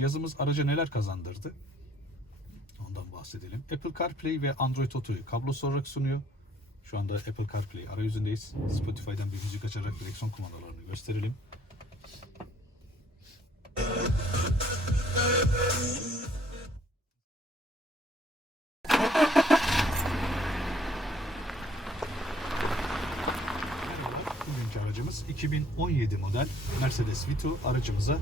Cihazımız araca neler kazandırdı? Ondan bahsedelim. Apple CarPlay ve Android Auto'yu kablosuz olarak sunuyor. Şu anda Apple CarPlay arayüzündeyiz. Spotify'dan bir müzik açarak direksiyon kumandalarını gösterelim. 2017 model Mercedes Vito aracımıza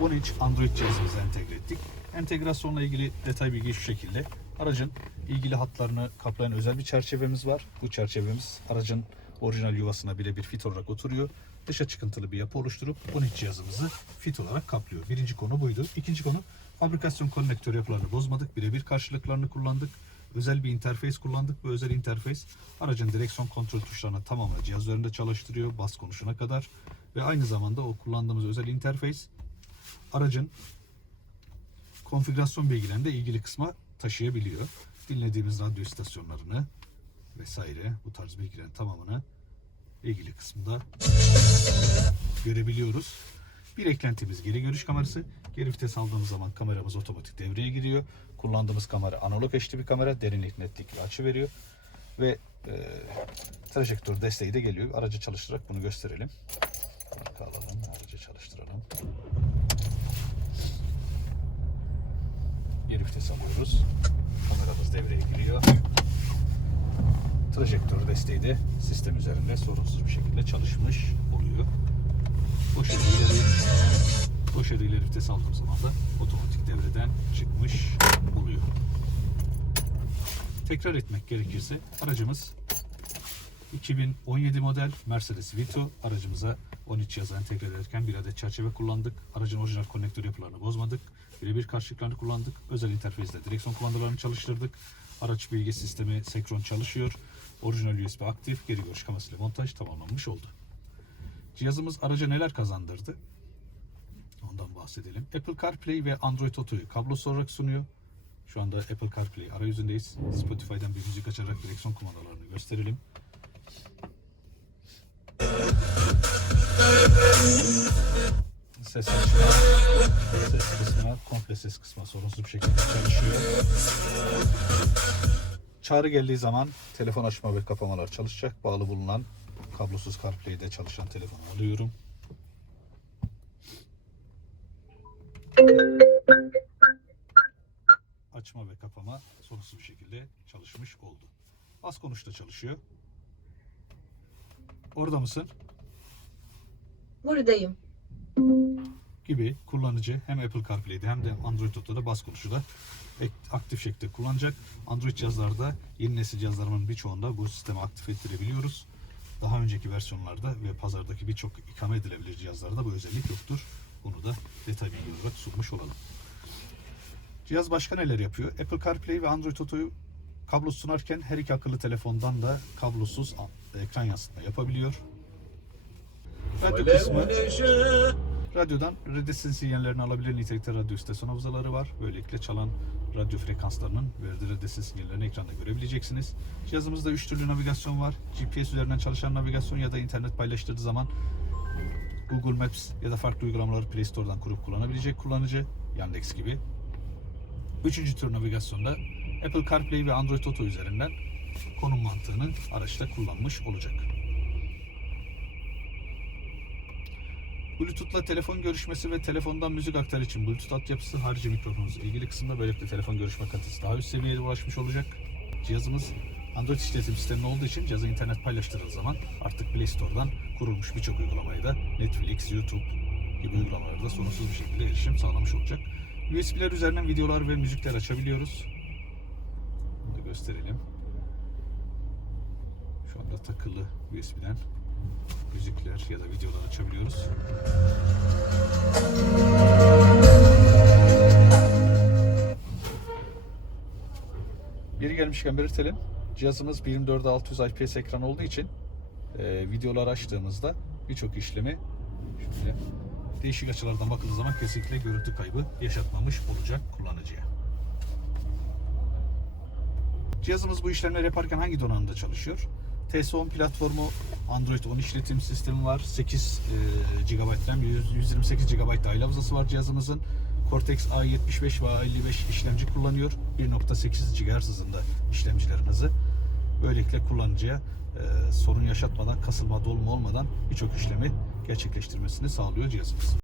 10 inç Android cihazımızı entegre ettik. Entegrasyonla ilgili detay bilgi şu şekilde. Aracın ilgili hatlarını kaplayan özel bir çerçevemiz var. Bu çerçevemiz aracın orijinal yuvasına birebir fit olarak oturuyor. Dışa çıkıntılı bir yapı oluşturup 10 inç cihazımızı fit olarak kaplıyor. Birinci konu buydu. İkinci konu fabrikasyon konnektör yapılarını bozmadık. Birebir karşılıklarını kullandık özel bir interfeys kullandık. Bu özel interfeys aracın direksiyon kontrol tuşlarını tamamen cihaz üzerinde çalıştırıyor bas konuşuna kadar. Ve aynı zamanda o kullandığımız özel interfeys aracın konfigürasyon bilgilerini de ilgili kısma taşıyabiliyor. Dinlediğimiz radyo istasyonlarını vesaire bu tarz bilgilerin tamamını ilgili kısmında görebiliyoruz. Bir eklentimiz geri görüş kamerası. Geri vites aldığımız zaman kameramız otomatik devreye giriyor. Kullandığımız kamera analog HD bir kamera. Derinlik, netlik ve açı veriyor. Ve e, trajektör desteği de geliyor. Aracı çalıştırarak bunu gösterelim. Arka alalım, aracı çalıştıralım. Geri vites alıyoruz. Kameramız devreye giriyor. Trajektör desteği de sistem üzerinde sorunsuz bir şekilde çalışmış oluyor. İleri, boş yere ileri vites aldığım zaman da otomatik devreden çıkmış oluyor. Tekrar etmek gerekirse aracımız 2017 model Mercedes Vito aracımıza 13 yazı entegre ederken bir adet çerçeve kullandık. Aracın orijinal konnektör yapılarını bozmadık. Birebir karşılıklarını kullandık. Özel interfezle direksiyon kumandalarını çalıştırdık. Araç bilgi sistemi senkron çalışıyor. Orijinal USB aktif. Geri görüş kamerasıyla montaj tamamlanmış oldu. Cihazımız araca neler kazandırdı? Ondan bahsedelim. Apple CarPlay ve Android Auto'yu kablosuz olarak sunuyor. Şu anda Apple CarPlay arayüzündeyiz. Spotify'dan bir müzik açarak direksiyon kumandalarını gösterelim. Ses açma, ses kısmına, komple ses kısmına sorunsuz bir şekilde çalışıyor. Çağrı geldiği zaman telefon açma ve kapamalar çalışacak. Bağlı bulunan kablosuz CarPlay'de çalışan telefonu alıyorum. Açma ve kapama sorunsuz bir şekilde çalışmış oldu. Az konuşta çalışıyor. Orada mısın? Buradayım. gibi kullanıcı hem Apple CarPlay'de hem de Android Auto'da bas konuşuda aktif şekilde kullanacak. Android cihazlarda yeni nesil cihazlarımın birçoğunda bu sistemi aktif ettirebiliyoruz. Daha önceki versiyonlarda ve pazardaki birçok ikame edilebilir cihazlarda bu özellik yoktur. Bunu da detay bilgi olarak sunmuş olalım. Cihaz başka neler yapıyor? Apple CarPlay ve Android Auto'yu kablo sunarken her iki akıllı telefondan da kablosuz ekran yansıtma yapabiliyor. Radyo kısmı Radyodan redessin sinyallerini alabilen nitelikte radyo istasyon havzaları var. Böylelikle çalan radyo frekanslarının verdiği redessin sinyallerini ekranda görebileceksiniz. Cihazımızda 3 türlü navigasyon var. GPS üzerinden çalışan navigasyon ya da internet paylaştırdığı zaman Google Maps ya da farklı uygulamaları Play Store'dan kurup kullanabilecek kullanıcı. Yandex gibi. Üçüncü tür navigasyonda Apple CarPlay ve Android Auto üzerinden konum mantığını araçta kullanmış olacak. Bluetooth'la telefon görüşmesi ve telefondan müzik aktar için Bluetooth altyapısı harici mikrofonumuz ilgili kısımda böylelikle telefon görüşme kalitesi daha üst seviyeye ulaşmış olacak. Cihazımız Android işletim sistemi olduğu için cihaza internet paylaştırıldığı zaman artık Play Store'dan kurulmuş birçok uygulamaya da Netflix, YouTube gibi uygulamalara da sorunsuz bir şekilde erişim sağlamış olacak. USB'ler üzerinden videolar ve müzikler açabiliyoruz. Bunu da gösterelim. Şu anda takılı USB'den ya da videolar açabiliyoruz. Biri gelmişken belirtelim. Cihazımız 1.4.600 IPS ekran olduğu için e, videolar açtığımızda birçok işlemi şöyle değişik açılardan bakıldığı zaman kesinlikle görüntü kaybı yaşatmamış olacak kullanıcıya. Cihazımız bu işlemleri yaparken hangi donanımda çalışıyor? TS10 platformu, Android 10 işletim sistemi var. 8 GB RAM, 100 128 GB dahil hafızası var cihazımızın. Cortex A75 ve A55 işlemci kullanıyor. 1.8 GHz hızında işlemcilerin hızı. Böylelikle kullanıcıya e, sorun yaşatmadan, kasılma, dolma olmadan birçok işlemi gerçekleştirmesini sağlıyor cihazımız.